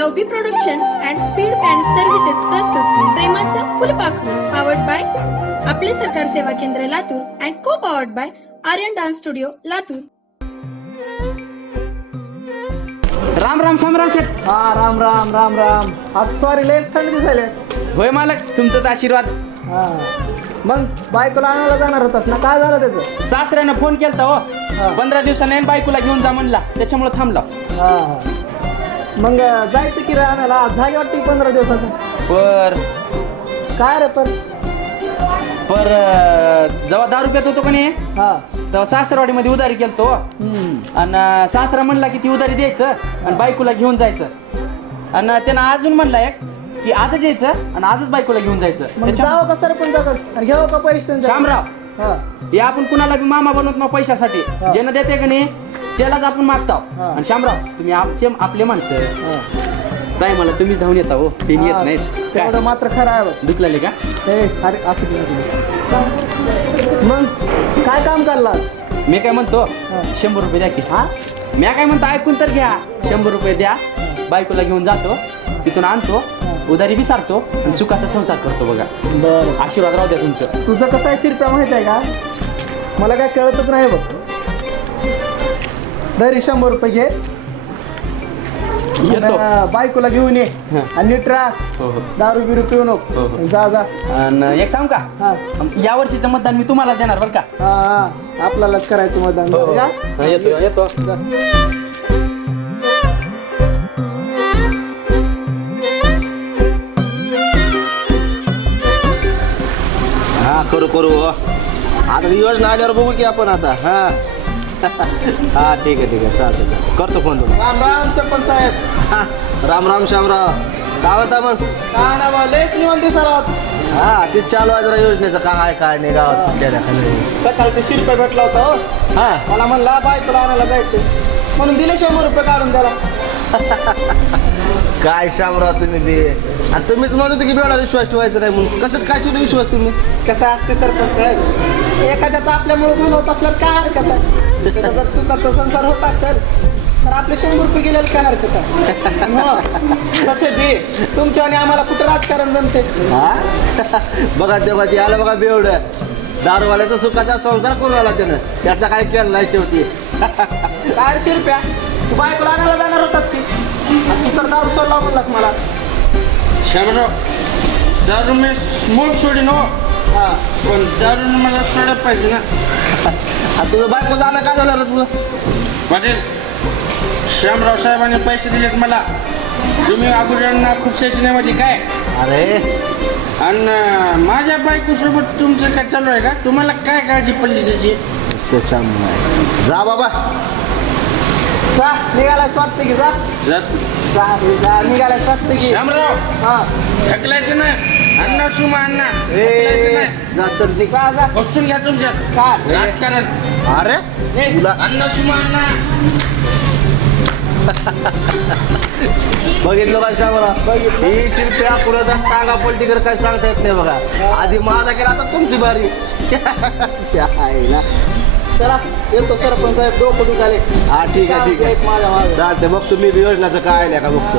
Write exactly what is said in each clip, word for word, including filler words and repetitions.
लवबी production and speed and services प्रस्तुत प्रेमाचं फुलपाखरू पावर्ड बाय आपले सरकार सेवा केंद्र Latur and co powered by Aryan dance studio Latur. Ram Ram Shamrao Sheth. हा राम राम राम राम. आज सॉरी लेस थंड दिसायले. होय मालक, तुमचाच आशीर्वाद. हा मग बायकोला आणायला जाणार होतास ना, काय झालं त्याचं? सासऱ्यानं फोन केलता हो, पंधरा दिवसाने बायकोला घेऊन जा म्हणला, त्याच्यामुळे थांबला. हा हा मग जायचं की रे आणायला, झाली वाटते पंधरा दिवसाचं. पर काय रे पर पर जेव्हा दारू पित होतो का नाही हा तेव्हा सासरवाडीमध्ये उधारी केलतो हम्म. आणि सासरा म्हणला की ती उधारी द्यायचं आणि बायकोला घेऊन जायचं. आणि त्यानं अजून म्हणला एक की आजच यायचं आणि आजच बायकोला घेऊन जायचं. मग त्याच्या- जावं का सरपंचाकडे, घ्यावं का पैसे त्यांचे? शामराव, हा हे आपण कुणाला बी मामा बनवत ना पैशासाठी, हा. ज्यानं देते का नाही त्यालाच आपण मागतो. हा. आणि शामराव, तुम्ही आमचे आपले माणसं हा. काय मला तुम्हीच धावून येता हो, ते येत हा, नाहीत. तेवढं काय मात्र खरं आहे बघ. दुखलाले का? हे अरे असं केलं. मग काय काम करला? मी काय म्हणतो, हा. शंभर रुपये द्या की. हा मी काय म्हणतो ऐकून तर घ्या. शंभर रुपये द्या, बायकोला घेऊन जातो, तिथून आणतो, उधारी बी सारतो आणि सुखाचा संसार करतो. बघा, बरं. आशीर्वाद राहू द्या तुमचं. तुझं कसं आहे शिरप्या माहित आहे का? मला काय कळतच नाही बघ. दरी शंभर रुपये घे, येतो. आणि बायकोला घेऊन ये हा. आणि नीट राहा, हो हो दारू बिरू पिऊ हो, नको. हो. जा जा. आणि एक सांगू का, हा या वर्षीचं मतदान मी तुम्हाला देणार बरं का. हा हा आपल्यालाच करायचं मतदान. हो, हो. जा. हा, येतो येतो. जा. हा करू करू आता योजना आल्यावर बघू की आपण आता. हा हा ठीक आहे ठीक आहे चालतं चालतं करतो फोन तुला. राम राम सरपंच साहेब. हा राम राम श्यामराव, काय होता मग? काय ना बा, लयच निवांत दिसला आज. हा तेच चालू आहे जरा योजनेचं काय आहे काय नाही गावात कुठल्या नाही. सकाळी ते शिरप्या भेटला होता हो. हा मला म्हणला बायकोला आणायला जायचं म्हणून दिले शंभर रुपये काढून त्याला. काय श्यामराव तुम्ही ते, आणि तुम्हीच म्हणत होते की बेवडा विश्वास ठेवायचा नाही म्हणून. कसं काय ठेवलं विश्वास तुम्ही? कसं असते सरपंच साहेब, एखाद्याचा आपल्यामुळे गुण होत असल्यावर काय हरकत आहे? त्याचा जर सुखाचा संसार होत असेल तर आपले शंभर रुपये गेलेले काय हरकत आहे? हो. तसे बी तुमच्या आणि आम्हाला कुठं राजकारण जमते. हा बघा तेव्हा ते आलं बघा बेवड दारूवाल्याचा सुखाचा संसार करून आला त्यानं, त्याचा काय केलं नाही शेवटी. काय रे शिरप्या, तू बायकोला आणायला जाणार होतास की, आणि तू तर दारू सोडला म्हणलास मला. शामराव, दारू मी स्मोक सोडीन हो, हा पण दारूने मला सोडत पाहिजे ना. आणि तुझं बायको जाणं काय झालं रे तुझं? पाटील, श्यामराव साहेबांनी पैसे दिलेत मला. तुम्ही अगोदरांना खूप सेशन म्हणजे काय, अरे आणि माझ्या बायकोसोबत तुमचं काय चालू आहे का? तुम्हाला काय काळजी पडली त्याची? त्याच्यामुळे जा बाबा. जा निघालायच वाटतं की, जा जात जा रे, जा निघालायच वाटतं की. श्यामराव, हा ढकलायचं ना अण्णा सुमा अण्णा, ए ढकलायचं ना. जा चल निघ. जा जा. बसून घ्या तुमच्यात काय राजकारण. अरे ए, तुला अण्णा सुमा अण्णा. बघितलं का श्यामरा, ही शिल्प्या कुणाचा टांगा पलटीकर काय सांगता येत नाही बघा. आधी माझा केला आता तुमची बारी. आईला. चला येतो सरपंच साहेब, डोकं दुखाले. हा ठीक आहे ठीक आहे एक माझ्या मागे. चालते बघ तुम्ही योजनाचं काय आलं का बघतो.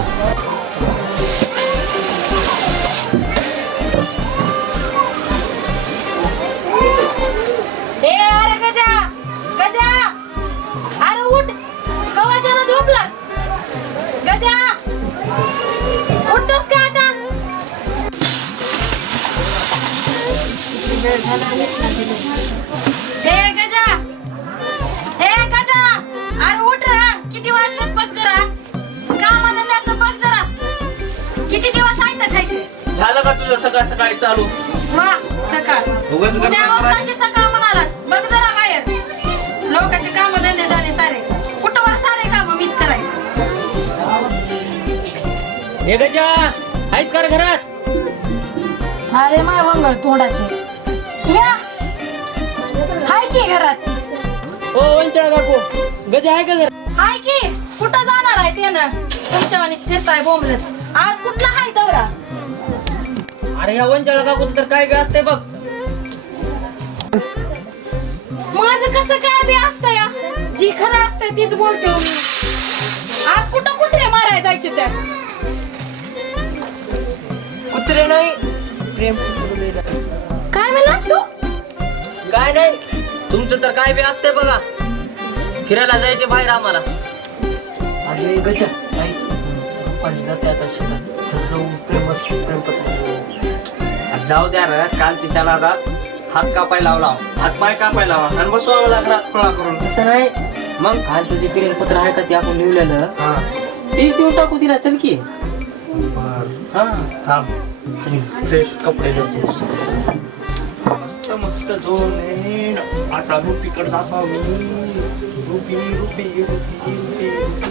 ए अरे गजा गजा, अरे उठ, कवाच्यानं झोपलास? गजा उठतोस का आता? ए गजा, ए गजा, अरे उठ रा, किती वाजलेत बघ जरा, कामाधंद्याचं बघ जरा, किती दिवस आहे तर खायचे. झालं का तुझं सकाळ सकाळी चालू? वा सकाळ, उद्या वक्ताची सकाळ म्हणालाच बघ जरा बाहेर. लोकांचे काम धंदे झाले सारे, कुठवर सारे काम मीच करायचं. हे गजा, आहेच का रे घरात? अरे माय वंगळ तोंडाचे, या हाय की घरात? ओ वंचा काकू, गजा आहे का घरात? हाय की, कुठं जाणार आहे ते ना? तुमच्या वाणीच फिरताय बोंबलत. आज कुठला हाय दौरा? अरे ह्या वंचाळा काकू तर काय बी असते बघ. माझं कसं काय बी असतं या, जी खरं असतं तीच बोलते हो मी. आज कुठं कुत्रे मारायला जायचे त्या? कुत्रे नाही प्रेम काय म्हणलास तू? काय नाही तुमचं तर काय बी असते बघा फिरायला जायचे बाहेर आम्हाला अरे गजा नाही पण जाते आता शेतात समजावून प्रेम प्रेमपत्र जाऊ द्या रे काल तिच्या नादात हात कापाय लावला हात पाय कापाय लावा आणि बसवा लागला फळा करून तसं नाही मग काल तुझे प्रेमपत्र आहे का ते आपण लिहिलेलं ते देऊन टाकू तिला चल की हा थांब फ्रेश कपडे मस्त मस्त जोने आता रुपीकडे जाता रुपी रुपी रुपी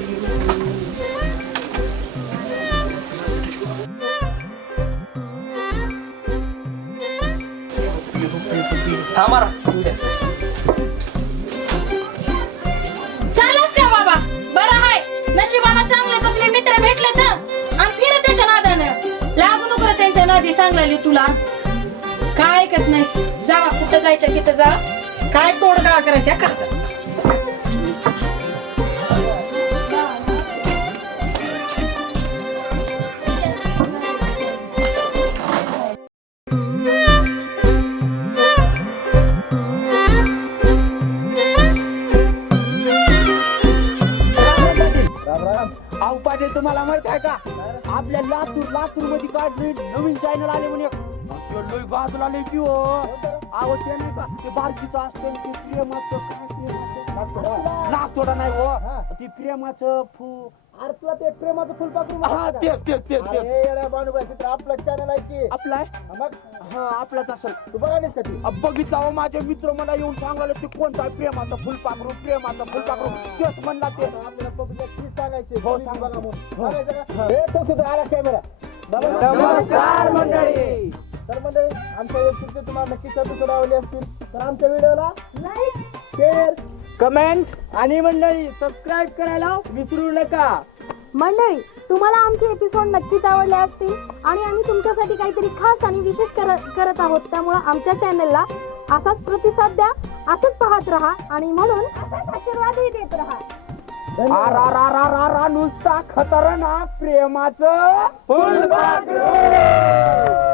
थांबारा चालस का बाबा बरं आहे नशिबाला चांगले तसले मित्र भेटले तर आणि फिर त्याच्या नादानं लागू नको रे त्यांच्या नादी सांगलेली तुला काय ऐकत नाहीस जावा कुठं जायचं तिथं जा काय तोडगाळ करायच्या करायचं अहो पाटील तुम्हाला माहित आहे का आपल्या लातूर लातूर मध्ये काढले नवीन चॅनल आले म्हणे लय बाजूला लय की हो अहो ते नाही का ते बारकीचं असतं ते प्रेमाचं काय प्रेमाचं नागतोडा नाही हो ते प्रेमाचं फुल अरे तुला ते प्रेमाचं फुल पाकरून हा तेच तेच तेच तेच आपलं चॅनल आहे की आपला आहे मग हा आपलाच असेल तू बघा नाहीस का ती अब बघितला हो माझे मित्र मला येऊन सांगायला ते कोणता प्रेमाचा फुलपाखरू प्रेमाचा फुलपाखरू तेच म्हणला ते आपल्याला पब्लिक तीच सांगायची हो, तुम्ही सांगा. बघा म्हणून. सांगायचं का? हे तो तिथं आला कॅमेरा नमस्कार मंडळी तर म्हणजे आमच्या वेबसाईटचे तुम्हाला नक्कीच एपिसोड आवडले असतील तर आमच्या व्हिडिओला लाईक शेअर कमेंट आणि मंडळी सबस्क्राईब करायला विसरू नका मंडळी तुम्हाला आमचे एपिसोड नक्कीच आवडले असतील आणि आम्ही तुमच्यासाठी काहीतरी खास आणि विशेष कर- करत आहोत त्यामुळे आमच्या चॅनलला असाच प्रतिसाद द्या असंच पाहत राहा आणि म्हणून असाच आशीर्वादही देत राहा आ रा रा रा रा रा नुसता खतरनाक प्रेमाचं फुलपाखरू